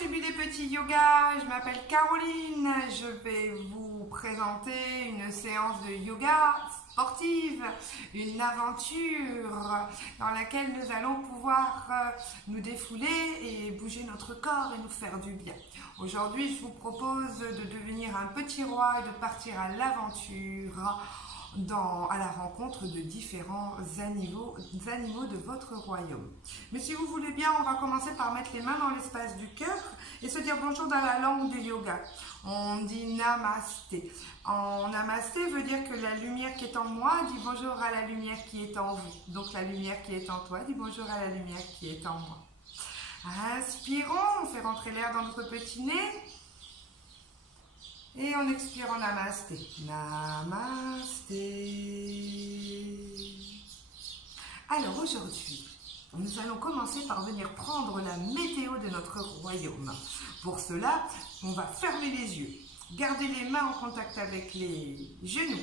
tribu des petits yoga, je m'appelle Caroline, je vais vous présenter une séance de yoga sportive, une aventure dans laquelle nous allons pouvoir nous défouler et bouger notre corps et nous faire du bien. Aujourd'hui, je vous propose de devenir un petit roi et de partir à l'aventure à la rencontre de différents animaux de votre royaume. Mais si vous voulez bien, on va commencer par mettre les mains dans l'espace du cœur et se dire bonjour dans la langue du yoga. On dit namasté. Namasté veut dire que la lumière qui est en moi dit bonjour à la lumière qui est en vous. Donc la lumière qui est en toi dit bonjour à la lumière qui est en moi. Inspirons, on fait rentrer l'air dans notre petit nez. Et on expire en namasté. Namasté. Alors aujourd'hui, nous allons commencer par venir prendre la météo de notre royaume. Pour cela, on va fermer les yeux, garder les mains en contact avec les genoux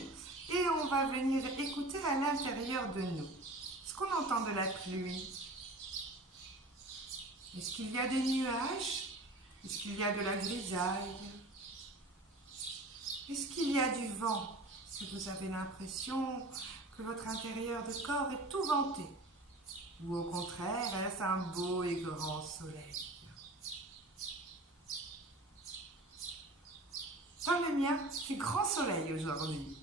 et on va venir écouter à l'intérieur de nous. Est-ce qu'on entend de la pluie? Est-ce qu'il y a des nuages? Est-ce qu'il y a de la grisaille? Est-ce qu'il y a du vent? Est-ce que vous avez l'impression que votre intérieur de corps est tout venté? Ou au contraire, est-ce un beau et grand soleil? Dans le mien, c'est grand soleil aujourd'hui.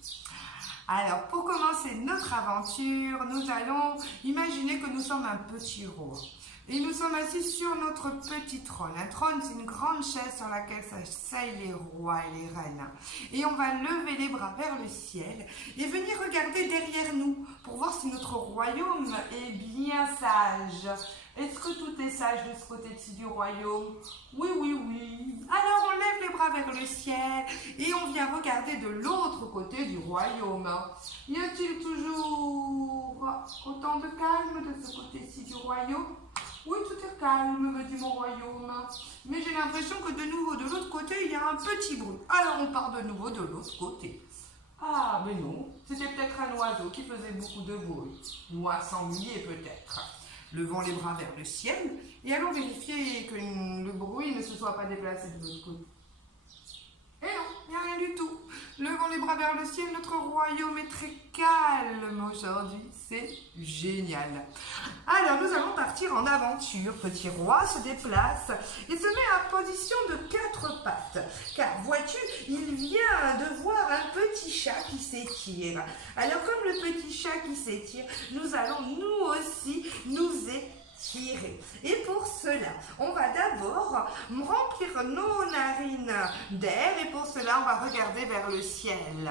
Alors, pour commencer notre aventure, nous allons imaginer que nous sommes un petit roi. Et nous sommes assis sur notre petit trône. Un trône, c'est une grande chaise sur laquelle s'asseyent les rois et les reines. Et on va lever les bras vers le ciel et venir regarder derrière nous pour voir si notre royaume est bien sage. Est-ce que tout est sage de ce côté-ci du royaume? Oui, oui, oui. Alors on lève les bras vers le ciel et on vient regarder de l'autre côté du royaume. Y a-t-il toujours autant de calme de ce côté-ci du royaume? Oui, tout est calme, me dit mon royaume. Mais j'ai l'impression que de nouveau, de l'autre côté, il y a un petit bruit. Alors on part de nouveau de l'autre côté. Ah, mais non, c'était peut-être un oiseau qui faisait beaucoup de bruit. Moi, sanglier peut-être. Levons les bras vers le ciel et allons vérifier que le bruit ne se soit pas déplacé de l'autre côté. Et non, il n'y a rien du tout. Levons les bras vers le ciel, notre royaume est très calme aujourd'hui. C'est génial. Alors, nous allons partir en aventure. Petit roi se déplace et se met en position de 4 pattes. Car, vois-tu, il vient de voir un petit chat qui s'étire. Alors, comme le petit chat qui s'étire, nous allons nous aussi nous étirer. Et pour cela, on va d'abord remplir nos narines d'air et pour cela, on va regarder vers le ciel.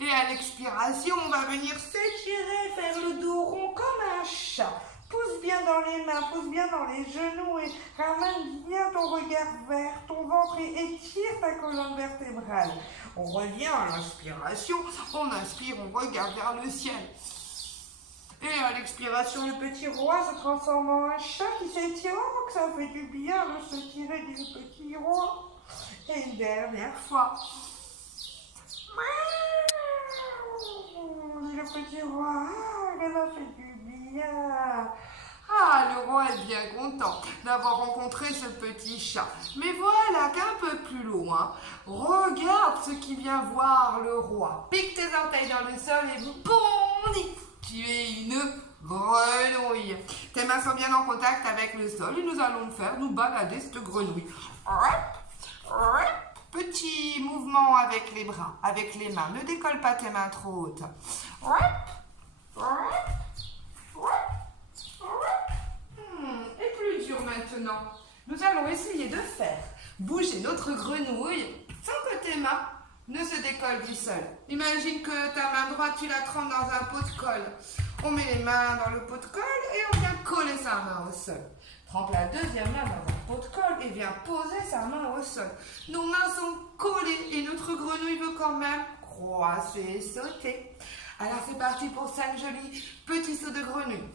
Et à l'expiration, on va venir s'étirer, faire le dos rond comme un chat. Pousse bien dans les mains, pousse bien dans les genoux et ramène bien ton regard vers ton ventre et étire ta colonne vertébrale. On revient à l'inspiration, on inspire, on regarde vers le ciel. Et à l'expiration, le petit roi se transforme en un chat qui s'étire. Oh, que ça fait du bien de se tirer du petit roi. Et une dernière fois. Dit le petit roi, ah, ça m'a fait du bien. Ah, le roi est bien content d'avoir rencontré ce petit chat. Mais voilà qu'un peu plus loin, regarde ce qui vient voir le roi. Pique tes orteils dans le sol et bondis. Tu es une grenouille. Tes mains sont bien en contact avec le sol et nous allons faire nous balader cette grenouille. Petit mouvement avec les bras, avec les mains. Ne décolle pas tes mains trop hautes. Et plus dur maintenant. Nous allons essayer de faire bouger notre grenouille sans que tes mains ne se décollent du sol. Imagine que ta main droite, tu la trempes dans un pot de colle. On met les mains dans le pot de colle et on vient coller sa main au sol. Trempe la deuxième main dans un pot de colle et vient poser sa main au sol. Nos mains sont collées et notre grenouille veut quand même croisser et sauter. Alors c'est parti pour 5 jolis petits sauts de grenouille.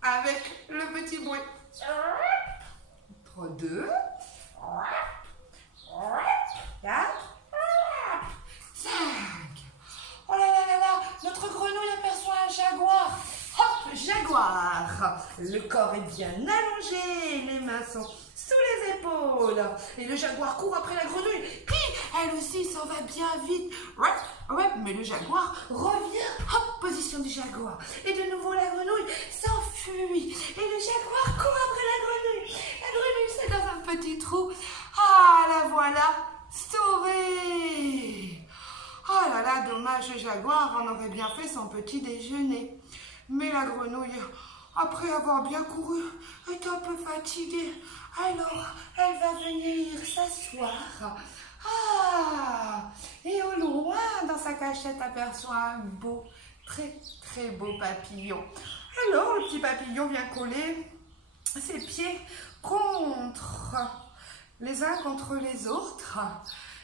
Avec le petit bruit. 3, 2, 4, 5. Oh là là là là, notre grenouille aperçoit un jaguar. Hop, jaguar. s'asseoir. Le corps est bien allongé, les mains sont sous les épaules. Et le jaguar court après la grenouille, qui, elle aussi, s'en va bien vite. Ouais, mais le jaguar revient, hop, position du jaguar. Et de nouveau, la grenouille s'enfuit. Et le jaguar court après la grenouille. La grenouille, c'est dans un petit trou. Ah, la voilà, sauvée. Oh là là, dommage, le jaguar en aurait bien fait son petit déjeuner. Mais la grenouille, après avoir bien couru, est un peu fatiguée. Alors, elle va venir s'asseoir. Ah! Et au loin, dans sa cachette, aperçoit un beau, très beau papillon. Alors, le petit papillon vient coller ses pieds les uns contre les autres.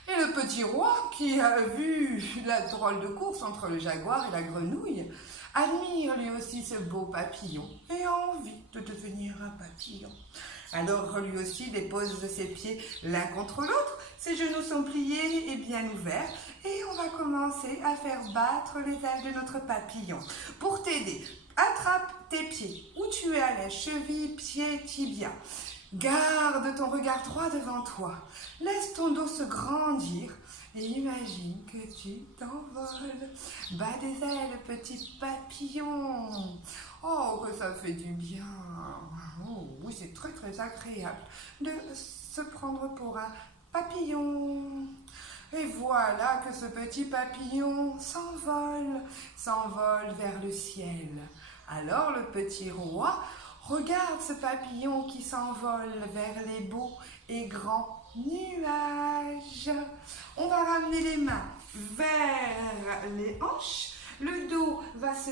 Et le petit roi, qui a vu la drôle de course entre le jaguar et la grenouille, admire lui aussi ce beau papillon et a envie de devenir un papillon. Alors lui aussi dépose ses pieds l'un contre l'autre, ses genoux sont pliés et bien ouverts et on va commencer à faire battre les ailes de notre papillon. Pour t'aider, attrape tes pieds où tu es à l'aise, cheville, pied, tibia. Garde ton regard droit devant toi, laisse ton dos se grandir et imagine que tu t'envoles. Bats des ailes, petit papillon. Oh, que ça fait du bien. Oh, oui, c'est très agréable de se prendre pour un papillon. Et voilà que ce petit papillon s'envole vers le ciel. Alors le petit roi regarde ce papillon qui s'envole vers les beaux et grands nuages. On va ramener les mains vers les hanches. Le dos va se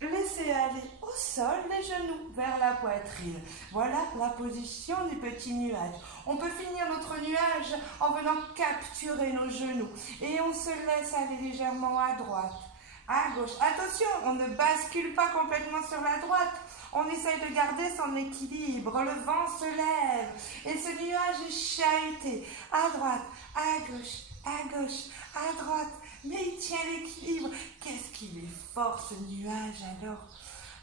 laisser aller au sol, les genoux vers la poitrine. Voilà la position du petit nuage. On peut finir notre nuage en venant capturer nos genoux. Et on se laisse aller légèrement à droite, à gauche. Attention, on ne bascule pas complètement sur la droite. On essaye de garder son équilibre. Le vent se lève et ce nuage est chahuté à droite, à gauche, à droite. Mais il tient l'équilibre. Qu'est-ce qu'il est fort ce nuage alors.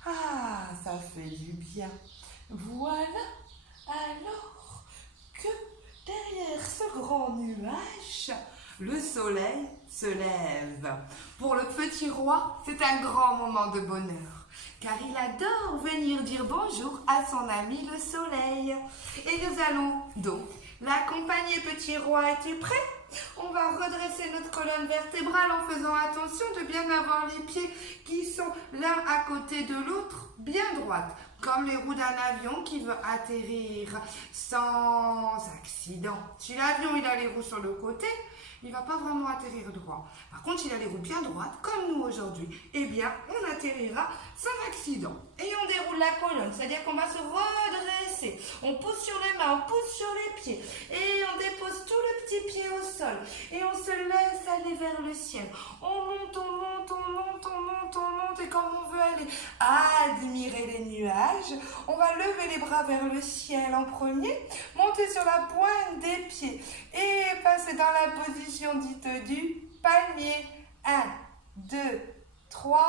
Ah, ça fait du bien. Voilà alors que derrière ce grand nuage, le soleil se lève. Pour le petit roi, c'est un grand moment de bonheur, car il adore venir dire bonjour à son ami le soleil. Et nous allons donc l'accompagner, petit roi. Es-tu prêt? On va redresser notre colonne vertébrale en faisant attention de bien avoir les pieds qui sont l'un à côté de l'autre bien droites, comme les roues d'un avion qui veut atterrir sans accident. Si l'avion il a les roues sur le côté, il ne va pas vraiment atterrir droit. Par contre, s'il a les roues bien droites, comme nous aujourd'hui, eh bien, on atterrira sans accident. Et on déroule la colonne, c'est-à-dire qu'on va se redresser. On pousse sur les mains, on pousse sur les pieds. Et on dépose tout le petit pied au sol. Et on se laisse aller vers le ciel. On monte, on monte, on monte, on monte, on monte. Et comme on veut aller admirer les nuages, on va lever les bras vers le ciel en premier, monter sur la pointe des pieds et passer dans la position dite du palmier. 1, 2, 3,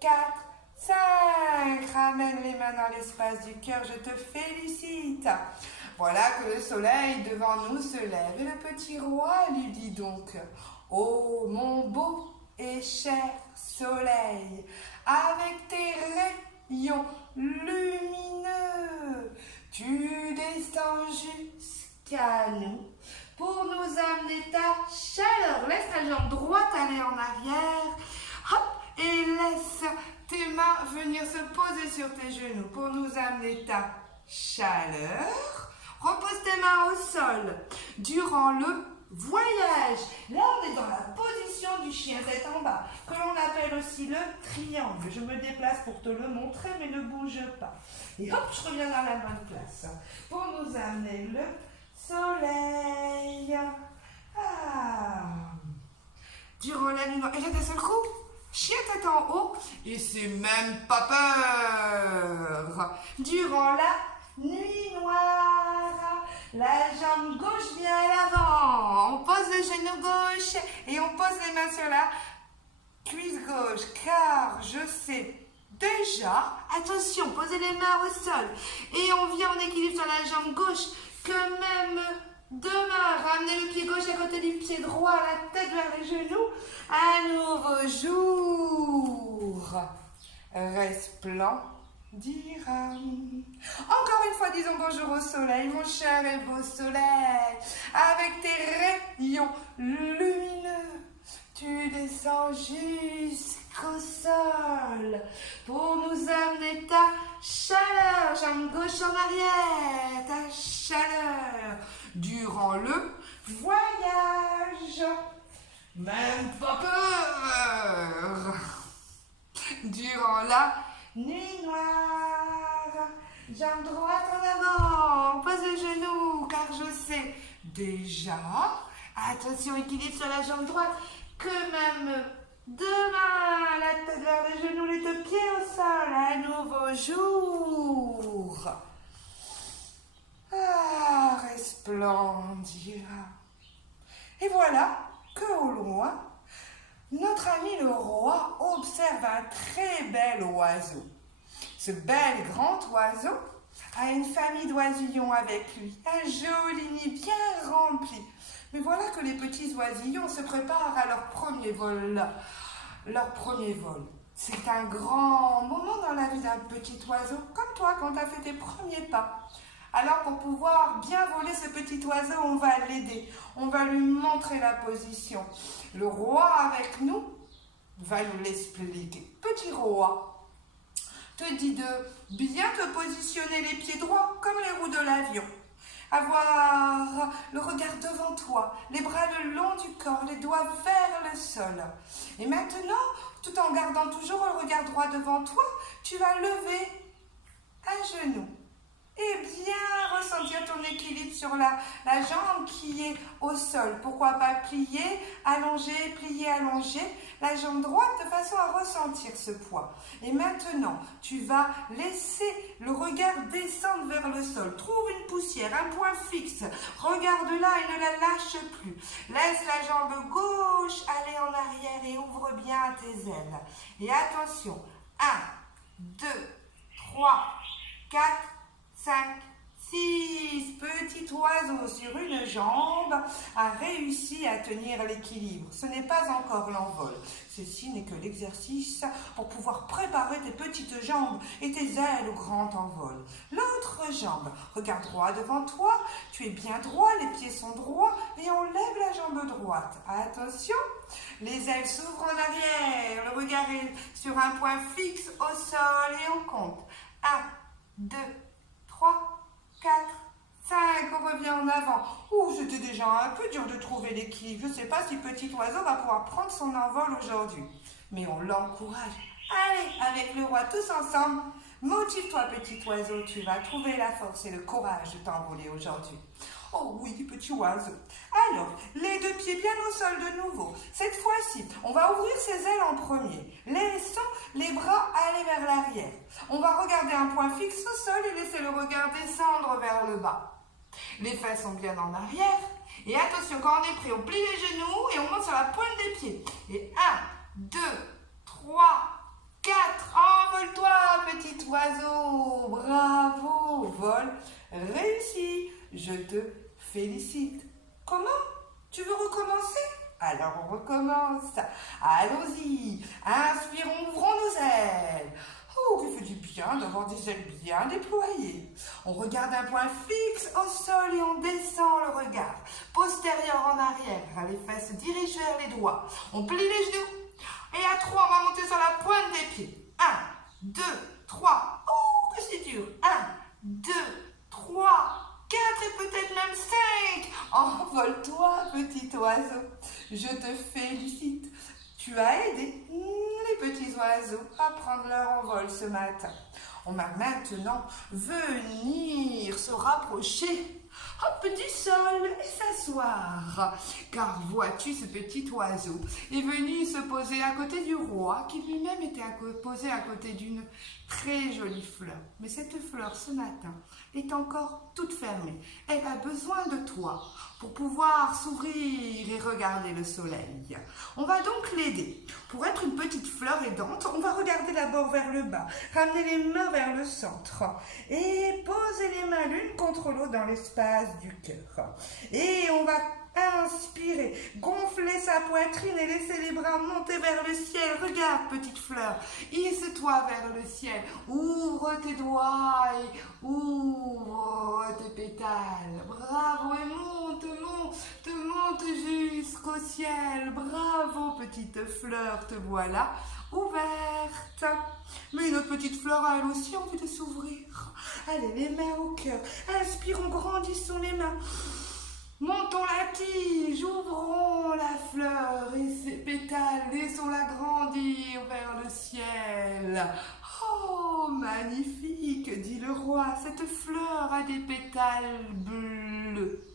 4, 5. Ramène les mains dans l'espace du cœur, je te félicite. Voilà que le soleil devant nous se lève et le petit roi lui dit donc: oh mon beau et cher soleil, avec tes rayons lumineux, tu descends jusqu'à nous pour nous amener ta chaleur. Laisse ta jambe droite aller en arrière. Hop, et laisse tes mains venir se poser sur tes genoux pour nous amener ta chaleur. Repose tes mains au sol durant le voyage. Là, on est dans la position du chien tête en bas, que l'on appelle aussi le triangle. Je me déplace pour te le montrer, mais ne bouge pas. Et hop, je reviens dans la bonne place pour nous amener le soleil. Ah. Durant la nuit noire. Et là, d'un seul coup, chien tête en haut, et c'est même pas peur. Durant la nuit noire, la jambe gauche vient à l'avant. On pose le genou gauche et on pose les mains sur la cuisse gauche, car je sais Déjà, attention, posez les mains au sol. Et on vient en équilibre sur la jambe gauche. Que même demain, ramenez le pied gauche à côté du pied droit, la tête vers les genoux. Un nouveau jour resplendira. Encore une fois, disons bonjour au soleil, mon cher et beau soleil. Avec tes rayons lumineux, tu descends jusqu'au sol pour nous amener ta chaleur, jambe gauche en arrière, ta chaleur durant le voyage. Même pas peur. Durant la nuit noire, jambe droite en avant, pose le genou car je sais déjà, attention équilibre sur la jambe droite, que même demain, la tête vers les genoux, les deux pieds au sol, un nouveau jour resplendira. Et voilà que au loin, notre ami le roi observe un très bel oiseau. Ce bel grand oiseau a une famille d'oisillons avec lui, un joli nid bien rempli. Mais voilà que les petits oisillons se préparent à leur premier vol. C'est un grand moment dans la vie d'un petit oiseau, comme toi quand tu as fait tes premiers pas. Alors pour pouvoir bien voler ce petit oiseau, on va l'aider, on va lui montrer la position. Le roi avec nous va nous l'expliquer. Petit roi, te dit de bien te positionner les pieds droits comme les roues de l'avion. Avoir le regard devant toi, les bras le long du corps, les doigts vers le sol. Et maintenant, tout en gardant toujours le regard droit devant toi, tu vas lever un genou. Et bien ressentir ton équilibre sur la jambe qui est au sol. Pourquoi pas plier, allonger, la jambe droite de façon à ressentir ce poids. Et maintenant, tu vas laisser le regard descendre vers le sol. Trouve une poussière, un point fixe. Regarde-la et ne la lâche plus. Laisse la jambe gauche aller en arrière et ouvre bien tes ailes. Et attention, 1, 2, 3, 4, 5, 6, petit oiseau sur une jambe a réussi à tenir l'équilibre. Ce n'est pas encore l'envol. Ceci n'est que l'exercice pour pouvoir préparer tes petites jambes et tes ailes au grand envol. L'autre jambe, regarde droit devant toi, tu es bien droit, les pieds sont droits et on lève la jambe droite. Attention, les ailes s'ouvrent en arrière, le regard est sur un point fixe au sol et on compte. 1, 2, 3, 4, 5, on revient en avant. Ouh, c'était déjà un peu dur de trouver l'équilibre. Je ne sais pas si petit oiseau va pouvoir prendre son envol aujourd'hui. Mais on l'encourage. Allez, avec le roi tous ensemble, motive-toi petit oiseau, tu vas trouver la force et le courage de t'envoler aujourd'hui. Oh oui, petit oiseau. Alors, les deux pieds bien au sol de nouveau. Cette fois-ci, on va ouvrir ses ailes en premier. Laissons les bras aller vers l'arrière. On va regarder un point fixe au sol et laisser le regard descendre vers le bas. Les fesses sont bien en arrière. Et attention, quand on est prêt, on plie les genoux et on monte sur la pointe des pieds. Et 1, 2, 3, 4. Envole-toi, petit oiseau. Bravo, vol réussi. Je te félicite. Comment? Tu veux recommencer? Alors on recommence. Allons-y. Inspirons, ouvrons nos ailes. Oh, qui fait du bien d'avoir des ailes bien déployées. On regarde un point fixe au sol et on descend le regard. Postérieur en arrière, les fesses se dirigent vers les doigts. On plie les genoux. Et à 3, on va monter sur la pointe des pieds. 1, 2, 3. Oh, que c'est dur. 1, 2, 3, 4 et peut-être même 5. Envole-toi, petit oiseau. Je te félicite. Tu as aidé les petits oiseaux à prendre leur envol ce matin. On va maintenant venir se rapprocher hop du sol et s'asseoir. Car vois-tu, ce petit oiseau est venu se poser à côté du roi, qui lui-même était posé à côté d'une très jolie fleur. Mais cette fleur, ce matin, est encore toute fermée. Elle a besoin de toi pour pouvoir s'ouvrir et regarder le soleil. On va donc l'aider. Pour être une petite fleur aidante, on va regarder d'abord vers le bas, ramener les mains vers le centre et poser les mains l'une contre l'autre dans l'espace du cœur. Et on va inspirer, gonfler sa poitrine et laisser les bras monter vers le ciel. Regarde, petite fleur, hisse-toi vers le ciel. Ouvre tes doigts et ouvre tes pétales. Bravo et monte jusqu'au ciel. Bravo, petite fleur, te voilà ouverte. Mais une autre petite fleur a elle aussi envie de s'ouvrir. Allez, les mains au cœur. Inspirons, grandissons les mains. Montons la tige, ouvrons la fleur et ses pétales, laissons-la grandir vers le ciel. Oh, magnifique, dit le roi, cette fleur a des pétales bleus.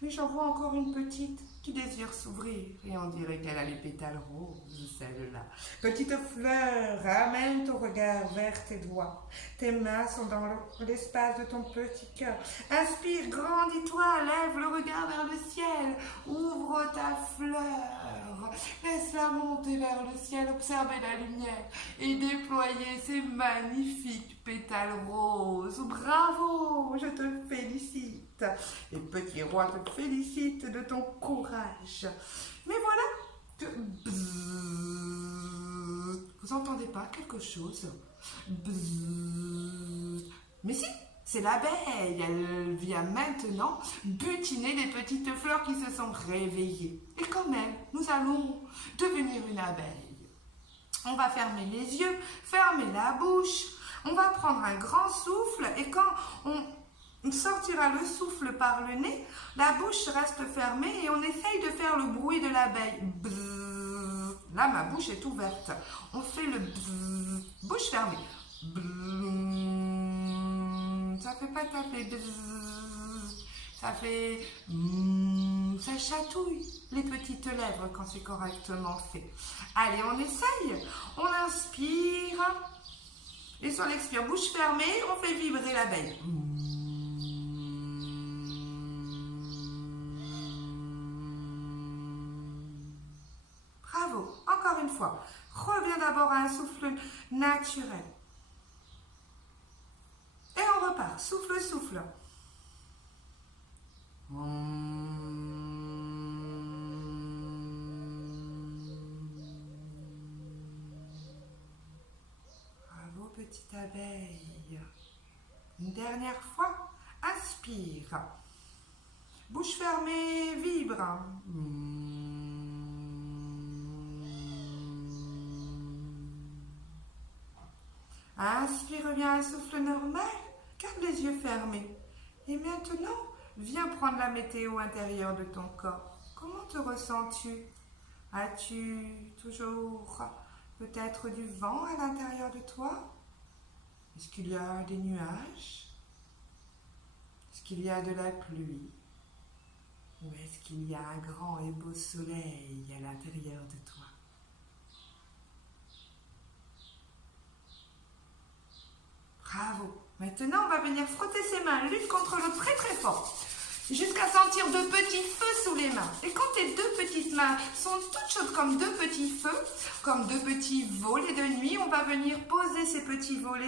Mais j'en vois encore une petite qui désire s'ouvrir et on dirait qu'elle a les pétales roses, celle-là. Petite fleur, ramène ton regard vers tes doigts. Tes mains sont dans l'espace de ton petit cœur. Inspire, grandis-toi, lève le regard vers le ciel. Ouvre ta fleur. Laisse-la monter vers le ciel, observer la lumière et déployer ses magnifiques pétales roses. Bravo, je te félicite. Et petit roi te félicite de ton courage. Mais voilà que... Vous entendez pas quelque chose? Mais si, c'est l'abeille. Elle vient maintenant butiner les petites fleurs qui se sont réveillées. Et comme elle, nous allons devenir une abeille. On va fermer les yeux, fermer la bouche. On va prendre un grand souffle et quand on sortira le souffle par le nez, la bouche reste fermée et on essaye de faire le bruit de l'abeille. Là, ma bouche est ouverte. On fait le bouche fermée. Ça fait pas taper. Ça fait... ça chatouille les petites lèvres quand c'est correctement fait. Allez, on essaye. On inspire. Et sur l'expire, bouche fermée, on fait vibrer l'abeille. Bravo. Encore une fois. Reviens d'abord à un souffle naturel. Et on repart. Souffle, souffle. Bravo, petite abeille. Une dernière fois. Inspire. Bouche fermée, vibre. Inspire, reviens à un souffle normal. Garde les yeux fermés. Et maintenant, viens prendre la météo intérieure de ton corps. Comment te ressens-tu? As-tu toujours peut-être du vent à l'intérieur de toi? Est-ce qu'il y a des nuages? Est-ce qu'il y a de la pluie? Ou est-ce qu'il y a un grand et beau soleil à l'intérieur de toi? Bravo. Maintenant, on va venir frotter ses mains l'une contre l'autre très très fort, jusqu'à sentir de petits feux sous les mains. Et quand tes deux petites mains sont toutes chaudes comme deux petits feux, comme deux petits volets de nuit, on va venir poser ces petits volets